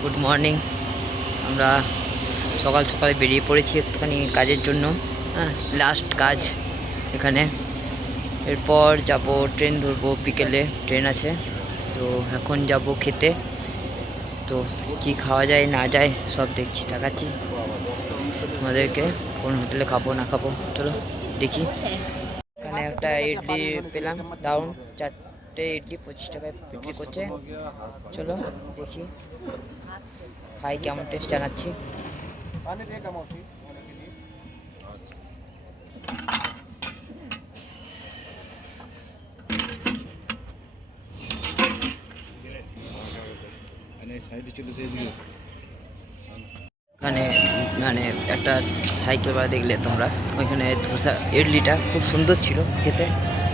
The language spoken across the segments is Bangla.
Good morning. আমরা সকাল সকাল বেরিয়ে পড়েছি একটুখানি কাজের জন্য। হ্যাঁ, লাস্ট কাজ এখানে। এরপর যাব, ট্রেন ধরবো, বিকেলে ট্রেন আছে। তো এখন যাব খেতে। তো কি খাওয়া যায় না যায় সব দেখাচ্ছি তোমাদেরকে, কোন হোটেলে খাবো না খাবো চলো দেখি। এখানে একটা ইডলি পেলাম, দারুন। 4টে ইডলি 25 টাকায় বিক্রি করছে। চলো দেখি, খাই, কেমন টেস্ট জানাচ্ছি। এখানে মানে একটা সাইকেল বাড়া দেখলে তোমরা, ওইখানে ধোসা ইডলিটা খুব সুন্দর ছিল খেতে,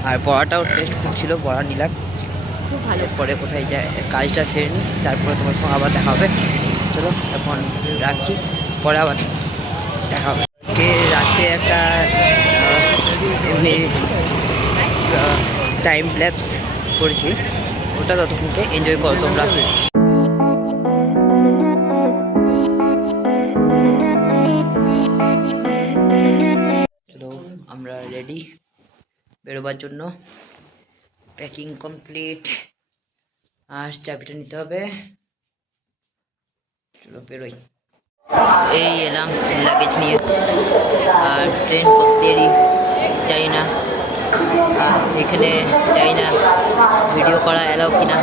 আর বড়াটাও টেস্ট খুব ছিল, বড়া নিলাম খুব ভালো। পরে কোথায় যায় কাজটা সেরে নিই, তারপরে তোমার সঙ্গে আবার দেখা হবে। চলো এখন রাখি, পরে আবার দেখা হবে। রাতে একটা এমনি টাইম ল্যাপস করেছি, ওটা ততক্ষণকে এনজয় করো তোমরা। চলো আমরা রেডি বেরোবার জন্য, প্যাকিং কমপ্লিট, আর চাবিটা নিতে হবে। চলো বেরোই। এই এলাম লাগেজ নিয়ে, আর ট্রেন কত দেরি জানি না, এখানে জানি না ভিডিও করা এলাও কিনা,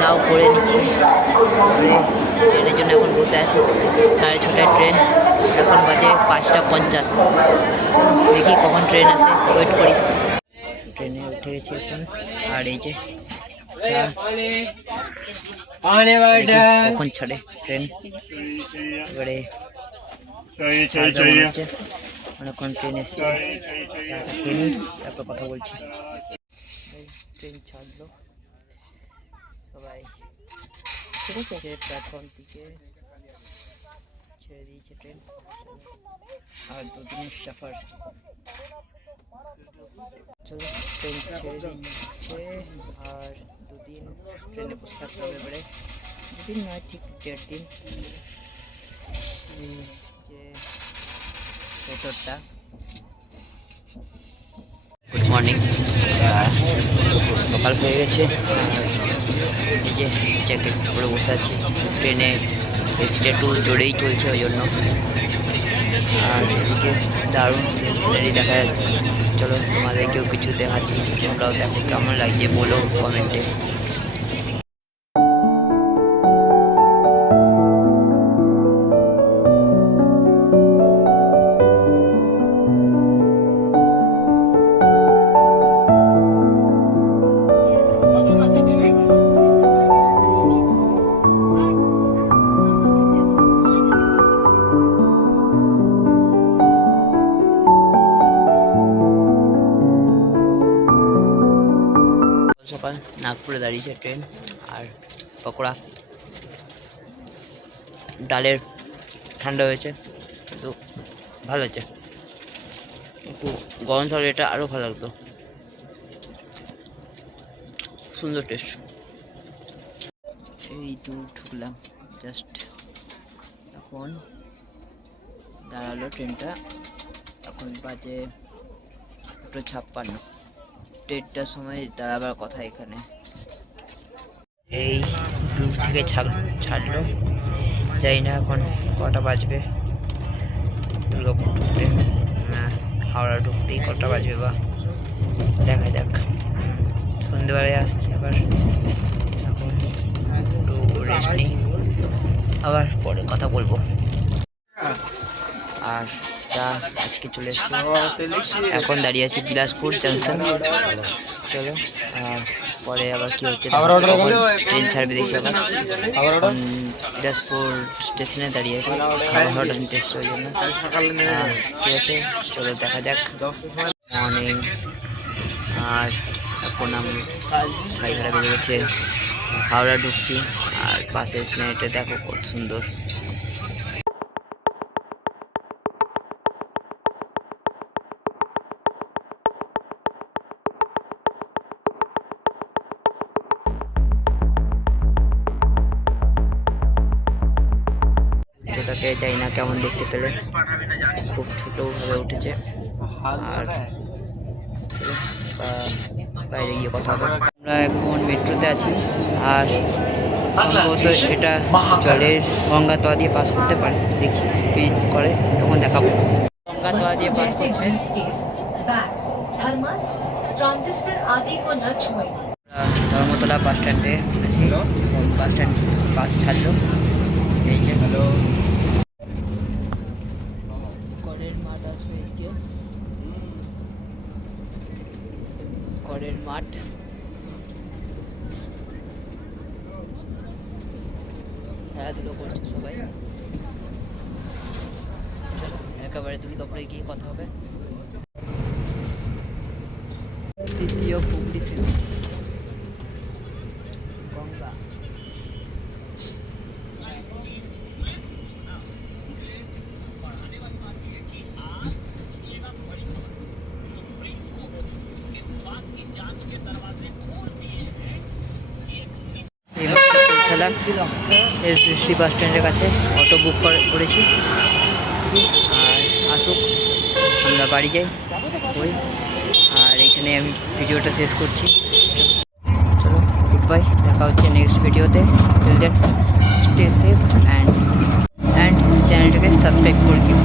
তাও করে নিচ্ছি। ট্রেনের জন্য এখন বসে আছি, 6:30টায় ট্রেন, এখন বাজে 5:50। দেখি কখন ট্রেন আসে, ওয়েট করি। ট্রেনে উঠে গেছি এখন, আর এই যে কখন ছাড়ে ট্রেন, এবারে অনেকক্ষণ ট্রেন এসছে, তারপর কথা বলছি। ট্রেন ছাড়লো, সবাই ঠিক আছে, প্ল্যাটফর্ম থেকে ছেড়ে দিয়েছে ট্রেন। আর 2 দিনের সফর, চলো ট্রেন ছেড়ে দিচ্ছে, আর 2 দিন ট্রেনে বসে থাকতে হবে। এবারে 2 দিন নয়, ঠিক 1.5 দিন। যে ভেতরটা। গুড মর্নিং, সকাল হয়ে গেছে, এই যে জ্যাকেট পরে বসে আছি। ট্রেনে এসিটা একটু জোরেই চলছে ওই জন্য, আর এদিকে দারুণ সিনারি দেখা যাচ্ছে। চলো তোমাদেরকেও কিছু দেখাচ্ছি, তোমরাও দেখো কেমন লাগছে, বলো কমেন্টে। সকাল নাগপুরে দাঁড়িয়েছে ট্রেন, আর পকোড়া, ডালের ঠান্ডা হয়েছে, কিন্তু ভালো হয়েছে। একটু গরম থাকলে এটা আরও ভালো লাগতো, সুন্দর টেস্ট। এই তো ঢুকলাম জাস্ট, এখন দাঁড়ালো ট্রেনটা, এখন বাজে 2:56। ট্রেনটার সময় দাঁড়াবার কথা এখানে। এই দূর থেকে ছাড়লো, জানি না এখন কটা বাজবে দুর্গাপুর ঢুকতে, হাওড়া ঢুকতেই কটা বাজবে বা, দেখা যাক। সন্ধ্যেবেলায় আসছে আবার, এখন একটু রেস্ট নিই, আবার পরে কথা বলবো। আর যা আজকে চলে এসছি, এখন দাঁড়িয়ে আছি বিলাসপুর জাংশন। চলো পরে আবার কি হচ্ছে, ট্রেন ছাড়বে দেখি। আবার বিলাসপুর স্টেশনে দাঁড়িয়ে আছি, খাওয়া নিতে এসছি ওই জন্য। ঠিক আছে, চলো দেখা যাক। মর্নিং, আর এখন আমি 11:30 বেজে গেছে, হাওড়া ঢুকছি, আর পাশের সিনারিটা দেখো কত সুন্দর। এটাকে চাই না কেমন দেখতে পেলে, খুব ছোটোভাবে উঠেছে। আর চলো বাইরে গিয়ে কথা হবে। আমরা এখন মেট্রোতে আছি, আর সম্ভবত এটা জলের গঙ্গা তলা দিয়ে পাস করতে পারে, দেখছি ব্রিজ করে তখন দেখাবো। গঙ্গা তলা দিয়ে পাস করছে। ধর্মতলা বাস স্ট্যান্ডে আছি, বাস স্ট্যান্ড বাস ছাড়লো, এই যে করের মাঠ আছে, এদিকে করের মাঠ। খেলাধুলো করছে সবাই। চলো একেবারে দুর্গাপুরে গিয়ে কথা হবে। তৃতীয় হুগলি সেতু, গঙ্গা। পৌঁছালাম এসএসটি বাস স্ট্যান্ডের কাছে, অটো বুক করেছি। আর আসুক, আমরা বাড়ি যাই ওই। আর এখানে আমি ভিডিওটা শেষ করছি। চলো গুড বাই, দেখা হচ্ছে নেক্সট ভিডিওতে। Till then stay safe and চ্যানেলটাকে সাবস্ক্রাইব করে দিও।